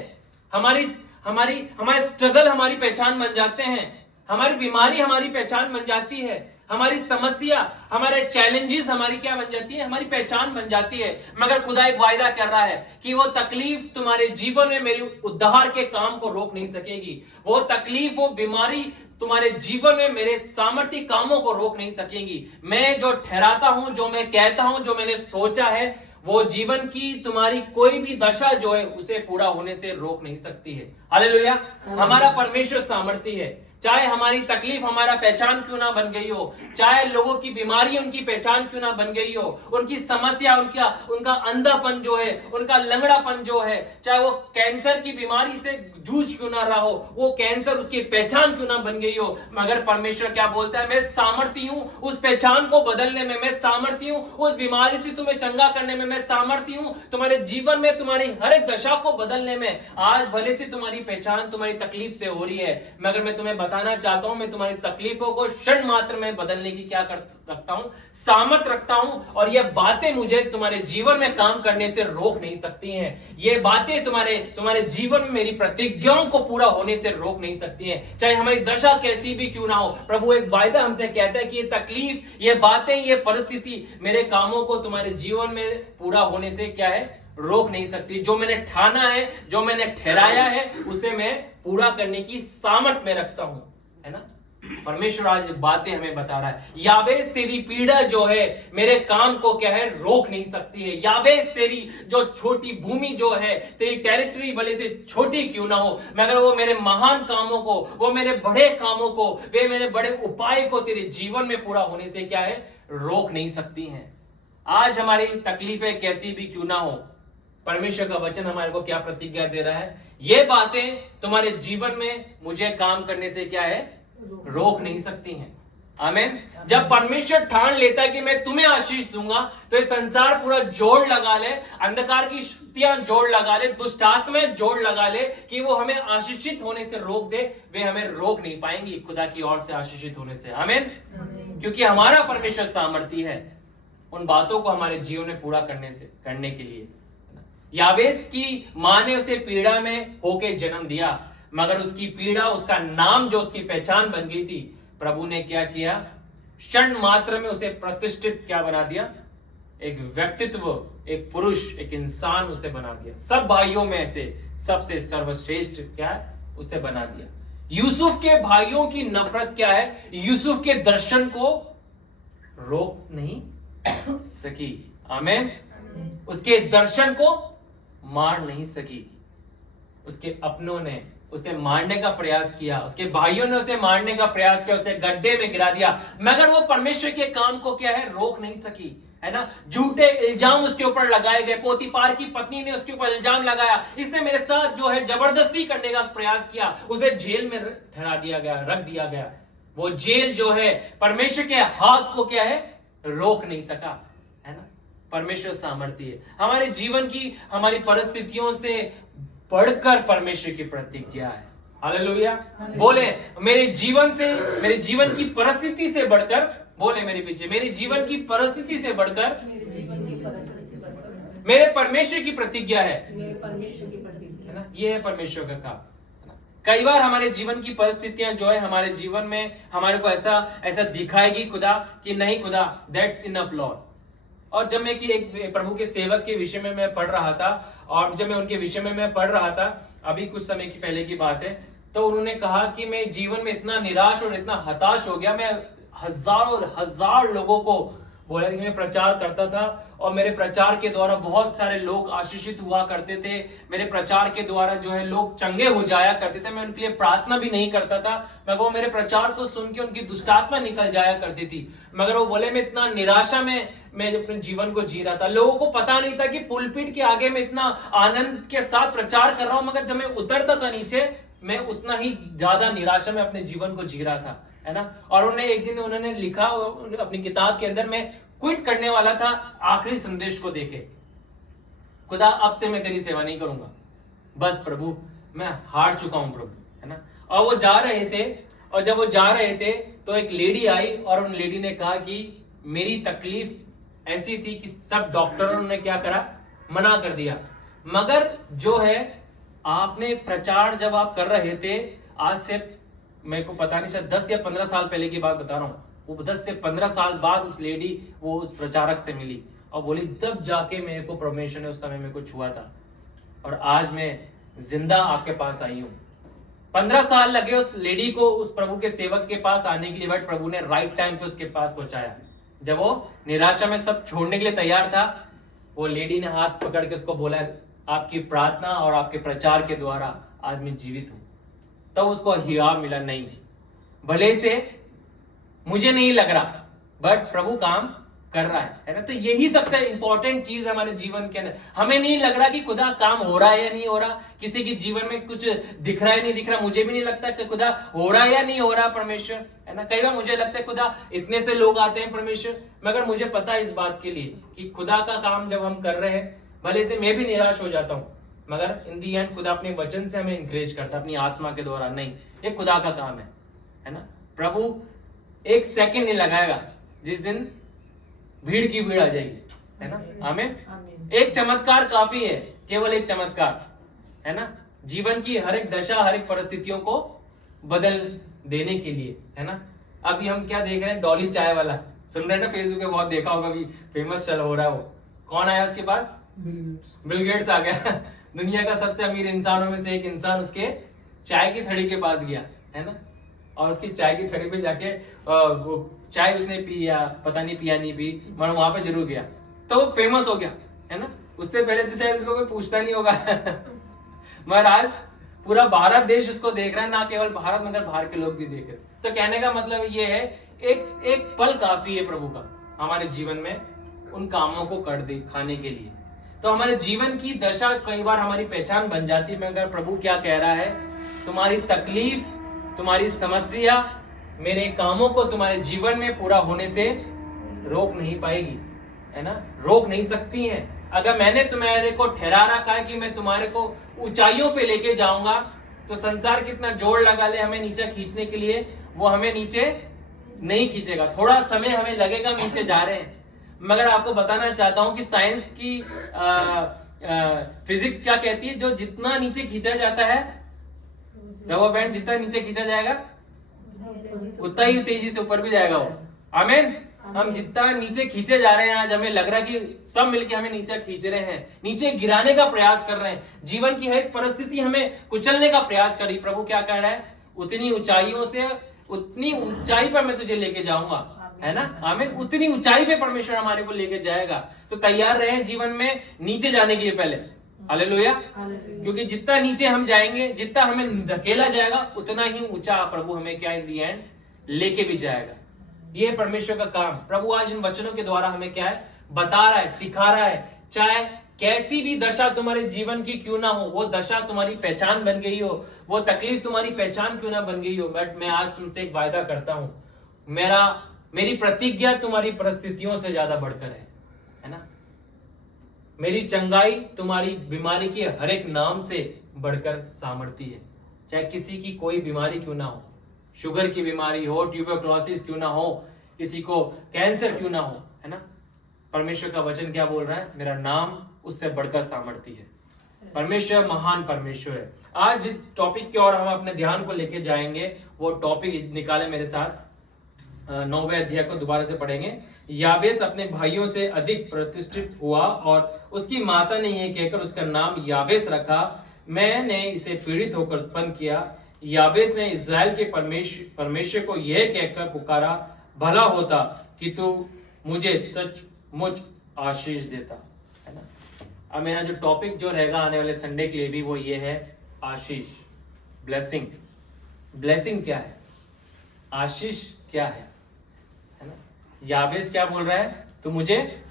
हमारे स्ट्रगल हमारी पहचान बन जाते हैं, हमारी बीमारी हमारी पहचान बन जाती है, हमारी समस्या, हमारे चैलेंजेस हमारी क्या बन जाती है? हमारी पहचान बन जाती है। मगर खुदा एक वायदा कर रहा है कि वो तकलीफ तुम्हारे जीवन में मेरे उद्धार के काम को रोक नहीं सकेगी। वो तकलीफ, वो बीमारी तुम्हारे जीवन में मेरे सामर्थ्य कामों को रोक नहीं सकेंगी। मैं जो ठहराता हूं, जो मैं कहता हूं, जो मैंने सोचा है, वो जीवन की तुम्हारी कोई भी दशा जो है उसे पूरा होने से रोक नहीं सकती है। हालेलुया। हमारा परमेश्वर सामर्थ्य है। चाहे हमारी तकलीफ हमारा पहचान क्यों ना बन गई हो, चाहे लोगों की बीमारी उनकी पहचान क्यों ना बन गई हो, उनकी समस्या, उनका अंधापन जो है, उनका लंगड़ापन जो है, चाहे वो कैंसर की बीमारी से जूझ क्यों ना रहा हो, वो कैंसर उसकी पहचान क्यों ना बन गई हो, मगर परमेश्वर क्या बोलता है? मैं सामर्थ्य हूं उस पहचान को बदलने में, मैं सामर्थ्य हूं उस बीमारी से तुम्हें चंगा करने में, मैं सामर्थ्य हूं तुम्हारे जीवन में तुम्हारी हर एक दशा को बदलने में। आज भले से तुम्हारी पहचान तुम्हारी तकलीफ से हो रही है, मगर मैं तुम्हें बताना चाहता हूं, मैं तुम्हारी तकलीफों को क्षण मात्र में बदलने की क्या रखता हूं? सामर्थ रखता हूं। और ये बातें मुझे तुम्हारे जीवन में काम करने से रोक नहीं सकती हैं। ये बातें तुम्हारे जीवन में मेरी प्रतिज्ञाओं को पूरा होने से रोक नहीं सकती हैं, चाहे हमारी दशा कैसी भी क्यों ना हो। प्रभु एक वायदा हमसे कहता है कि ये तकलीफ, ये बातें, ये परिस्थिति मेरे कामों को तुम्हारे जीवन में पूरा होने से क्या है? रोक नहीं सकती। जो मैंने ठाना है, जो मैंने ठहराया है, उसे मैं पूरा करने की सामर्थ में रखता हूं, है ना। परमेश्वर आज बातें हमें बता रहा है। याबेस तेरी पीड़ा जो है मेरे काम को क्या है, रोक नहीं सकती है। याबेस तेरी जो छोटी भूमि जो है, तेरी टेरिटरी भले से छोटी क्यों ना हो, मगर वो मेरे महान कामों को, वो मेरे बड़े कामों को, वे मेरे बड़े उपाय को तेरे जीवन में पूरा होने से क्या है, रोक नहीं सकती हैं। आज हमारी तकलीफें कैसी भी क्यों ना हो, परमेश्वर का वचन हमारे को क्या प्रतिज्ञा दे रहा है, ये बातें तुम्हारे जीवन में मुझे काम करने से क्या है, रोक नहीं सकती हैं। आमीन। जब परमेश्वर ठान लेता है कि मैं तुम्हें आशीष दूंगा, तो ये संसार पूरा जोड़ लगा ले, अंधकार की शक्तियां जोड़ लगा ले, दुष्ट आत्माएं जोड़ लगा ले कि वो हमें आशीषित होने से रोक दे, वे हमें रोक नहीं पाएंगी खुदा की ओर से आशीषित होने से। आमीन। क्योंकि हमारा परमेश्वर सामर्थी है उन बातों को हमारे जीवन में पूरा करने के लिए। याबेस की मां ने उसे पीड़ा में होके जन्म दिया, मगर उसकी पीड़ा, उसका नाम जो उसकी पहचान बन गई थी, प्रभु ने क्या किया, क्षण मात्र में उसे प्रतिष्ठित क्या बना दिया, एक व्यक्तित्व, एक पुरुष, एक इंसान उसे बना दिया। सब भाइयों में से सबसे सर्वश्रेष्ठ क्या है, उसे बना दिया। यूसुफ के भाइयों की नफरत क्या है, यूसुफ के दर्शन को रोक नहीं सकी। आमीन। उसके दर्शन को मार नहीं सकी। उसके अपनों ने उसे मारने का प्रयास किया, उसके भाइयों ने उसे मारने का प्रयास किया, उसे गड्ढे में गिरा दिया, मगर वो परमेश्वर के काम को क्या है, रोक नहीं सकी, है ना। झूठे इल्जाम उसके ऊपर लगाए गए। पोतीफार की पत्नी ने उसके ऊपर इल्जाम लगाया, इसने मेरे साथ जो है जबरदस्ती करने का प्रयास किया, उसे जेल में ठहरा दिया गया, रख दिया गया। वो जेल जो है परमेश्वर के हाथ को क्या है, रोक नहीं सका, है ना। परमेश्वर सामर्थ्य है। हमारे जीवन की, हमारी परिस्थितियों से बढ़कर परमेश्वर की प्रतिज्ञा है। हालेलुया। बोले मेरे जीवन से, मेरे जीवन की परिस्थिति से बढ़कर, बोले मेरे पीछे, मेरे जीवन की परिस्थिति से बढ़कर मेरे परमेश्वर की प्रतिज्ञा है, है ना। ये है परमेश्वर का काम। कई बार हमारे जीवन की परिस्थितियां जो है, हमारे जीवन में हमारे को ऐसा दिखाएगी खुदा कि नहीं खुदा, दैट्स इनफ लॉर्ड। और जब मैं कि एक प्रभु के सेवक के विषय में मैं पढ़ रहा था, और जब मैं उनके विषय में मैं पढ़ रहा था, अभी कुछ समय की पहले की बात है, तो उन्होंने कहा कि मैं जीवन में इतना निराश और इतना हताश हो गया, मैं हजार लोगों को बोला कि मैं प्रचार करता था, और मेरे प्रचार के द्वारा बहुत सारे लोग आशीषित हुआ करते थे, मेरे प्रचार के द्वारा जो है लोग चंगे हो जाया करते थे, मैं उनके लिए प्रार्थना भी नहीं करता था, मगर वो मेरे प्रचार को सुन के उनकी दुष्टात्मा निकल जाया करती थी। मगर वो बोले मैं इतना निराशा में मैं अपने जीवन को जी रहा था, लोगों को पता नहीं था कि पुलपिट के आगे मैं इतना आनंद के साथ प्रचार कर रहा हूं, मगर जब मैं उतरता था नीचे, मैं उतना ही ज्यादा निराशा में अपने जीवन को जी रहा था, है ना। और एक दिन उन्होंने लिखा अपनी किताब के अंदर, मैं क्विट करने वाला था आखिरी संदेश को देके, खुदा अब से मैं तेरी सेवा नहीं करूंगा, बस प्रभु मैं हार चुका हूं प्रभु, है ना। और वो जा रहे थे, और जब वो जा रहे थे तो एक लेडी आई, और उन लेडी ने कहा कि मेरी तकलीफ ऐसी थी कि सब डॉक्टरों ने क्या करा, मना कर दिया, मगर जो है आपने प्रचार जब आप कर रहे थे, आज से मेरे को पता नहीं, शायद 10 या 15 साल पहले की बात बता रहा हूँ, वो 10 से 15 साल बाद उस लेडी वो उस प्रचारक से मिली और बोली तब जाके मेरे को परमेश्वर ने उस समय में कुछ हुआ था, और आज मैं जिंदा आपके पास आई हूँ। 15 साल लगे उस लेडी को उस प्रभु के सेवक के पास आने के लिए, बट प्रभु ने राइट टाइम पे उसके पास पहुंचाया। जब वो निराशा में सब छोड़ने के लिए तैयार था, वो लेडी ने हाथ पकड़ के उसको बोला आपकी प्रार्थना और आपके प्रचार के द्वारा आज मैं जीवित हूं। तब उसको हिया मिला, नहीं भले से मुझे नहीं लग रहा, बट प्रभु काम कर रहा है ना। तो यही सबसे इंपॉर्टेंट चीज है हमारे जीवन के अंदर। हमें नहीं लग रहा कि खुदा काम हो रहा है या नहीं हो रहा, किसी के जीवन में कुछ दिख रहा है नहीं दिख रहा, मुझे भी नहीं लगता कि खुदा हो रहा है या नहीं हो रहा परमेश्वर, है ना। कई बार मुझे लगता है खुदा इतने से लोग आते हैं परमेश्वर, मगर मुझे पता है इस बात के लिए कि खुदा का काम जब हम कर रहे हैं, भले से मैं भी निराश हो जाता हूँ, मगर इन दी एंड खुदा अपने वचन से हमें इंकरेज करता है, अपनी आत्मा के द्वारा। नहीं, ये खुदा का काम है ना। प्रभु एक सेकंड नहीं लगाएगा जिस दिन भीड़ की भीड़ आ जाएगी, है ना। आमीन। एक चमत्कार काफी है, केवल एक चमत्कार, है ना, जीवन की हर एक दशा, हर एक परिस्थितियों को बदल देने के लिए, है ना। अभी हम क्या देख रहे हैं, डॉली चाय वाला सुन रहे हैं ना, फेसबुक पे बहुत देखा होगा, अभी फेमस चल हो रहा है। वो कौन आया उसके पास, बिल गेट्स आ गया दुनिया का सबसे अमीर इंसानों में से एक इंसान उसके चाय की थड़ी के पास गया, है ना। और उसकी चाय की थड़ी पे जाके वो चाय उसने पी या पता नहीं पिया नहीं पी, मगर वहां पे जरूर गया तो वो फेमस हो गया, है ना। उससे पहले तो शायद इसको कोई पूछता नहीं होगा मगर आज पूरा भारत देश उसको देख रहा है, ना केवल भारत मगर बाहर के लोग भी देख रहे हैं। तो कहने का मतलब ये है, एक पल काफी है प्रभु का हमारे जीवन में उन कामों को कर दे खाने के लिए। तो हमारे जीवन की दशा कई बार हमारी पहचान बन जाती है, मगर प्रभु क्या कह रहा है, तुम्हारी तकलीफ, तुम्हारी समस्या मेरे कामों को तुम्हारे जीवन में पूरा होने से रोक नहीं पाएगी, है ना, रोक नहीं सकती है। अगर मैंने तुम्हारे को ठहरा रखा है कि मैं तुम्हारे को ऊंचाइयों पे लेके जाऊंगा, तो संसार कितना जोर लगा ले हमें नीचे खींचने के लिए, वो हमें नीचे नहीं खींचेगा। थोड़ा समय हमें लगेगा नीचे जा रहे हैं, मगर आपको बताना चाहता हूं कि साइंस की फिजिक्स क्या कहती है, जो जितना नीचे खींचा जाता है रबर बैंड, जितना नीचे खींचा जाएगा उतना ही तेजी से ऊपर भी जाएगा वो। आमीन। हम जितना नीचे खींचे जा रहे हैं, आज हमें लग रहा है कि सब मिलके हमें नीचे खींच रहे हैं, नीचे गिराने का प्रयास कर रहे हैं, जीवन की हर एक परिस्थिति हमें कुचलने का प्रयास कर रही। प्रभु क्या कह रहा है, उतनी ऊंचाइयों से उतनी ऊंचाई पर मैं तुझे लेके जाऊंगा, है ना। आमीन। उतनी ऊंचाई पे परमेश्वर हमारे को लेके जाएगा, तो तैयार रहे जीवन में नीचे जाने के लिए पहले। हालेलुया। क्योंकि जितना नीचे हम जाएंगे, जितना हमें धकेला जाएगा, उतना ही ऊंचा प्रभु हमें क्या इन दी एंड लेके भी जाएगा। ये है परमेश्वर का काम। प्रभु आज इन वचनों के द्वारा हमें क्या है बता रहा है, सिखा रहा है। चाहे कैसी भी दशा तुम्हारे जीवन की क्यों ना हो, वो दशा तुम्हारी पहचान बन गई हो, वो तकलीफ तुम्हारी पहचान क्यों ना बन गई हो, बट मैं आज तुमसे एक वायदा करता हूं, मेरी प्रतिज्ञा तुम्हारी परिस्थितियों से ज्यादा बढ़कर है ना। मेरी चंगाई तुम्हारी बीमारी के हर एक नाम से बढ़कर सामर्थ्य है। चाहे किसी की कोई बीमारी क्यों ना हो, शुगर की बीमारी हो, ट्यूबरक्लोसिस क्यों ना हो, किसी को कैंसर क्यों ना हो, है ना। परमेश्वर का वचन क्या बोल रहा है, मेरा नाम उससे बढ़कर सामर्थ्य है। परमेश्वर महान परमेश्वर है। आज जिस टॉपिक की ओर हम अपने ध्यान को लेके जाएंगे, वो टॉपिक निकाले मेरे साथ, 9वें अध्याय को दोबारा से पढ़ेंगे। याबेस अपने भाइयों से अधिक प्रतिष्ठित हुआ और उसकी माता ने यह कहकर उसका नाम याबेस रखा, मैंने इसे पीड़ित होकर उत्पन्न किया। याबेस ने इस्राएल के परमेश्वर को यह कहकर पुकारा, भला होता कि तू मुझे सचमुच आशीष देता, है ना। अब मेरा जो टॉपिक जो रहेगा आने वाले संडे के लिए भी, वो ये है आशीष, ब्लेसिंग। ब्लेसिंग क्या है, आशीष क्या है ना। याबेस क्या बोल रहा है, तू मुझे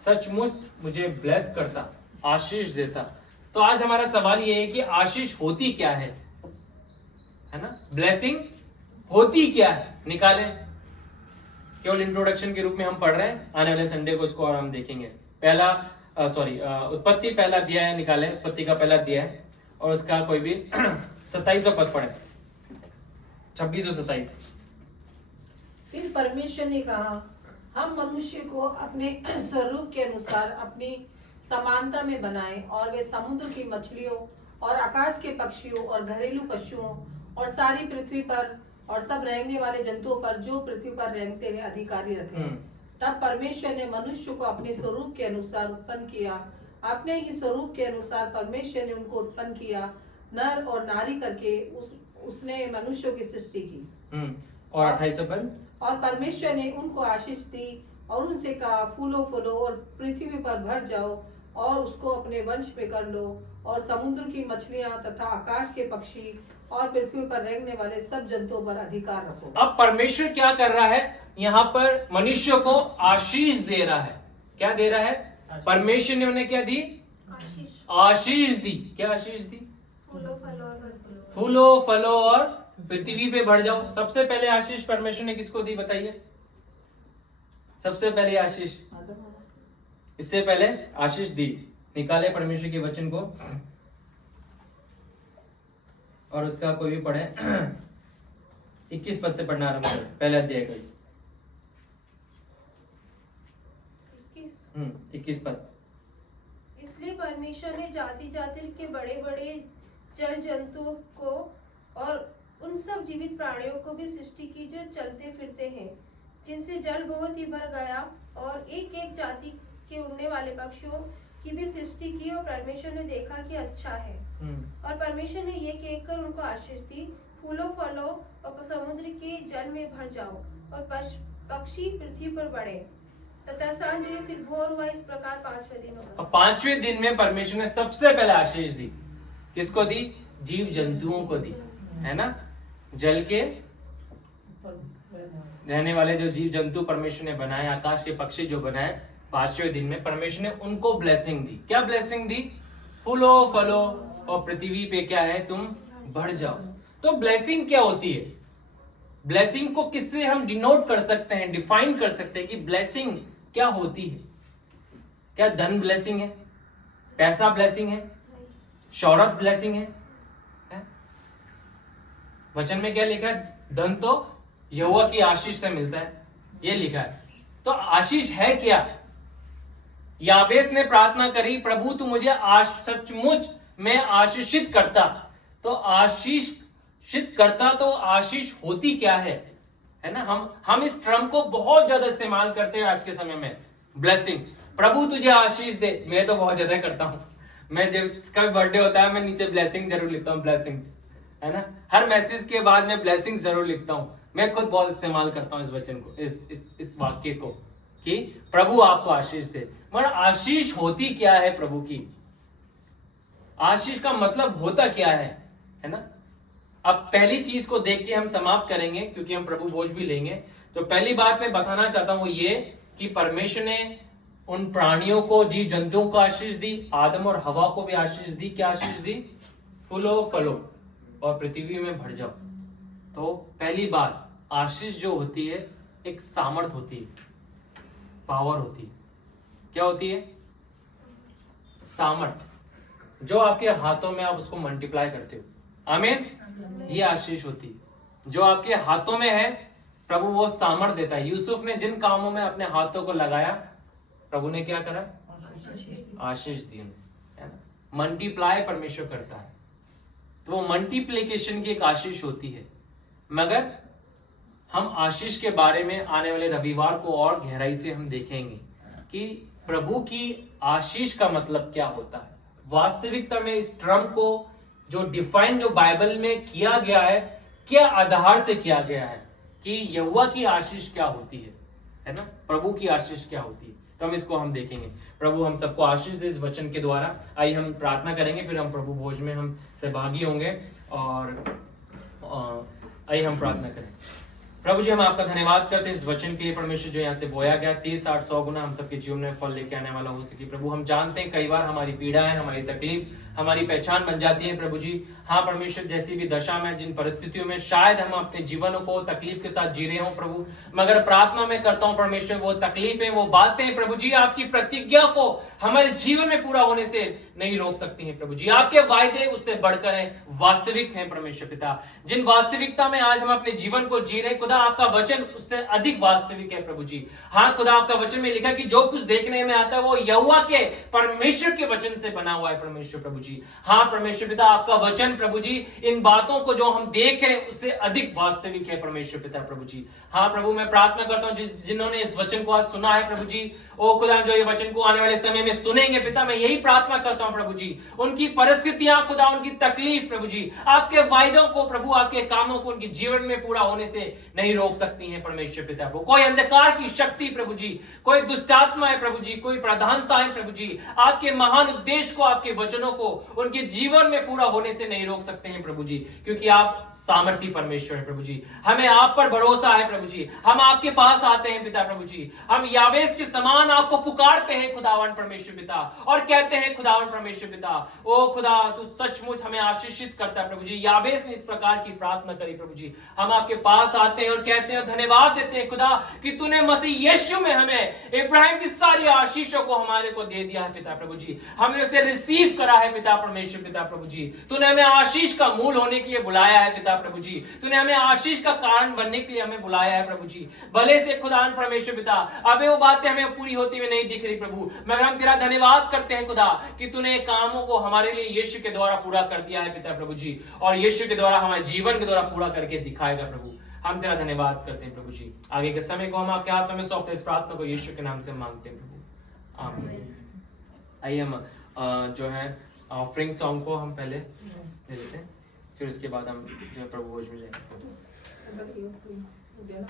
सचमुच मुझे ब्लेस करता, आशीष देता। तो आज हमारा सवाल ये है कि आशीष होती क्या है ना, ब्लेसिंग होती क्या है, निकालें। केवल इंट्रोडक्शन के रूप में हम पढ़ रहे हैं, आने वाले संडे को इसको और हम देखेंगे। उत्पत्ति पहला अध्याय निकालें, उत्पत्ति का पहला अध्याय और उसका कोई भी 27वां पद पढ़े, 26 और 27। फिर परमेश्वर ने कहा, हम मनुष्य को अपने स्वरूप के अनुसार अपनी समानता में बनाएं, और वे समुद्र की मछलियों और आकाश के पक्षियों और घरेलू पशुओं और सारी पृथ्वी पर और सब रेंगने वाले जंतुओं पर जो पृथ्वी पर रेंगते हैं अधिकारी रखें। तब परमेश्वर ने मनुष्य को अपने स्वरूप के अनुसार उत्पन्न किया, अपने ही स्वरूप के अनुसार परमेश्वर ने उनको उत्पन्न किया, नर और नारी करके उसने मनुष्यों की सृष्टि की। और 28 पद, और परमेश्वर ने उनको आशीष दी और उनसे कहा, फूलो फूलो और पृथ्वी पर भर जाओ और उसको अपने वंश में कर लो, और समुद्र की मछलियां तथा आकाश के पक्षी और पृथ्वी पर रेंगने वाले सब जंतुओं पर अधिकार रखो। अब परमेश्वर क्या कर रहा है, यहाँ पर मनुष्य को आशीष दे रहा है। क्या दे रहा है, परमेश्वर ने उन्हें क्या दी, आशीष दी। क्या आशीष दी, फूलो फलो और पृथ्वी पे भर जाओ। सबसे पहले आशीष परमेश्वर ने किसको दी, बताइए। सबसे पहले आशीष, इससे पहले आशीष दी, निकाले परमेश्वर के वचन को और उसका कोई भी पढ़े। 21 पद से पढ़ना आरंभ करें, पहले अध्याय का 21 पद। इसलिए परमेश्वर ने जाति जाति के बड़े बड़े जल जंतुओं को और उन सब जीवित प्राणियों को भी सृष्टि की जो चलते फिरते हैं, जिनसे जल बहुत ही भर गया, और एक एक जाति के उड़ने वाले पक्षियों की भी सृष्टि की, और परमेश्वर ने देखा कि अच्छा है। और परमेश्वर ने ये कहकर उनको आशीष दी, फूलों फलों और समुद्र के जल में भर जाओ और पक्षी पृथ्वी पर बढ़े। तथा सांझ हुई, फिर भोर हुआ, इस प्रकार 5वें दिन होगा। अब 5वें दिन में परमेश्वर ने सबसे पहले आशीष दी। किसको दी? जीव जंतुओं को दी, है ना। जल के रहने वाले जो जीव जंतु परमेश्वर ने बनाए, आकाश के पक्षी जो बनाए, 5वें दिन में परमेश्वर ने उनको ब्लेसिंग दी। क्या ब्लेसिंग दी? फूलों फलों और पृथ्वी पे क्या है, तुम बढ़ जाओ। तो ब्लेसिंग क्या होती है? ब्लेसिंग को किससे हम डिनोट कर सकते हैं, डिफाइन कर सकते हैं कि ब्लेसिंग क्या होती है? क्या धन ब्लेसिंग है? पैसा ब्लेसिंग है? शौहरत ब्लेसिंग है? वचन में क्या लिखा है? धन तो यहोवा की आशीष से मिलता है, ये लिखा है। तो आशीष है क्या? याबेस ने प्रार्थना करी, प्रभु तू मुझे सचमुच में आशीषित करता। तो आशीषित करता, तो आशीष होती क्या है ना। हम इस टर्म को बहुत ज्यादा इस्तेमाल करते हैं आज के समय में, ब्लेसिंग। प्रभु तुझे आशीष दे, मैं तो बहुत ज्यादा करता हूं। मैं जब इसका बर्थडे होता है, मैं नीचे ब्लेसिंग जरूर लिखता हूँ, ब्लेसिंग्स, है ना। हर मैसेज के बाद मैं ब्लेसिंग्स जरूर लिखता हूँ। मैं खुद बहुत इस्तेमाल करता हूँ इस वचन को, इस वाक्य को, कि प्रभु आपको आशीष दे। मगर आशीष होती क्या है प्रभु की? आशीष का मतलब होता क्या है ना। अब पहली चीज को देख के हम समाप्त करेंगे, क्योंकि हम प्रभु भोज भी लेंगे। तो पहली बात मैं बताना चाहता हूं ये कि परमेश्वर ने उन प्राणियों को, जीव जंतुओं को आशीष दी, आदम और हवा को भी आशीष दी। क्या आशीष दी? फूलो फलो और पृथ्वी में भर जाओ। तो पहली बात, आशीष जो होती है एक सामर्थ होती है, पावर होती है। क्या होती है? सामर्थ, जो आपके हाथों में आप उसको मल्टीप्लाई करते हो। आमीन। ये आशीष होती है जो आपके हाथों में है, प्रभु वो सामर्थ देता है। यूसुफ ने जिन कामों में अपने हाथों को लगाया, प्रभु ने क्या करा? आशीष दी, है ना। मल्टीप्लाई परमेश्वर करता है, तो वो मल्टीप्लिकेशन की एक आशीष होती है। मगर हम आशीष के बारे में आने वाले रविवार को और गहराई से हम देखेंगे कि प्रभु की आशीष का मतलब क्या होता है। वास्तविकता में इस टर्म को जो डिफाइन, जो बाइबल में किया गया है, क्या आधार से किया गया है कि यहोवा की आशीष क्या होती है ना, प्रभु की आशीष क्या होती है। तो हम इसको हम देखेंगे। प्रभु हम सबको आशीष दे इस वचन के द्वारा। आइए हम प्रार्थना करेंगे, फिर हम प्रभु भोज में हम सहभागी होंगे। और आइए हम प्रार्थना करें। प्रभु जी, हम आपका धन्यवाद करते हैं इस वचन के लिए परमेश्वर, जो यहाँ से बोया गया 30, 60, 100 गुना हम सबके जीवन में फल लेके आने वाला हो सके। प्रभु हम जानते हैं कई बार हमारी पीड़ाएं, हमारी तकलीफ हमारी पहचान बन जाती है प्रभु जी। हाँ परमेश्वर, जैसी भी दशा में, जिन परिस्थितियों में शायद हम अपने जीवन को तकलीफ के साथ जी रहे हो प्रभु, मगर प्रार्थना में करता हूँ परमेश्वर, वो तकलीफें, वो बातें प्रभु जी आपकी प्रतिज्ञा को हमारे जीवन में पूरा होने से नहीं रोक सकती हैं प्रभु जी। आपके वायदे उससे बढ़कर हैं, वास्तविक हैं परमेश्वर पिता। जिन वास्तविकता में आज हम अपने जीवन को जी रहे, खुदा आपका वचन उससे अधिक वास्तविक है प्रभु जी। हाँ खुदा, आपका वचन में लिखा कि जो कुछ देखने में आता है वो यहोवा के, परमेश्वर के वचन से बना हुआ है परमेश्वर प्रभु जी। हाँ परमेश्वर पिता, आपका वचन प्रभु जी इन बातों को जो हम देख रहे हैं उससे अधिक वास्तविक है परमेश्वर पिता प्रभु जी। हाँ प्रभु, मैं प्रार्थना करता हूँ जिन्होंने इस वचन को आज सुना है प्रभु जी, ओ खुदा जो ये वचन को आने वाले समय में सुनेंगे पिता, मैं यही प्रार्थना करता हूँ प्रभु जी, उनकी परिस्थितियां खुदा, उनकी तकलीफ प्रभु जी, आपके वायदों को प्रभु, आपके कामों को उनके जीवन में पूरा होने से नहीं रोक सकती हैं परमेश्वर पिता प्रभु। कोई अंधकार की शक्ति प्रभु जी, कोई दुष्टात्मा है प्रभु जी, कोई प्रधानता है प्रभु जी, आपके महान उद्देश्य को, आपके वचनों को उनके जीवन में पूरा होने से नहीं रोक सकते हैं प्रभु जी, क्योंकि आप सामर्थी परमेश्वर है प्रभु जी। हमें आप पर भरोसा है प्रभु जी, हम आपके पास आते हैं पिता प्रभु जी, हम यावेस के समान आपको पुकारते हैं खुदावन परमेश्वर पिता, और कहते हैं खुदावन परमेश्वर पिता, ओ खुदा तू सचमुच हमें आशीषित करता है प्रभु जी। यावेस ने इस प्रकार की प्रार्थना करी प्रभु जी, हम आपके पास आते हैं और कहते हैं, धन्यवाद देते हैं खुदा कि तूने मसीह यीशु में हमें इब्राहिम की सारी आशीषों को हमारे को दे दिया है पिता प्रभु जी, हमने उसे रिसीव करा है पिता परमेश्वर पिता प्रभु जी। तूने हमें आशीष का मूल होने के लिए बुलाया है पिता प्रभु जी, तूने हमें आशीष का कारण बनने के लिए हमें बुलाया है प्रभु जी। भले से खुदान परमेश्वर पिता अबे वो बातें हमें पूरी होती हुई नहीं दिख रही प्रभु, मगर हम तेरा धन्यवाद करते हैं खुदा कि तूने कामों को हमारे लिए यीशु के द्वारा पूरा कर दिया है पिता प्रभु जी, और यीशु के द्वारा हमारे जीवन के द्वारा पूरा करके दिखाएगा प्रभु। हम तेरा धन्यवाद करते हैं प्रभु जी। आगे के समय को हम आपके हाथों में सौंपते, इस प्रार्थना को यीशु के नाम से मांगते हैं प्रभु, आमीन। आइए हम जो है ऑफरिंग सॉन्ग को हम पहले ले लेते हैं। फिर उसके बाद हम जो है प्रभु भोज में जाएंगे। बताइए, देना।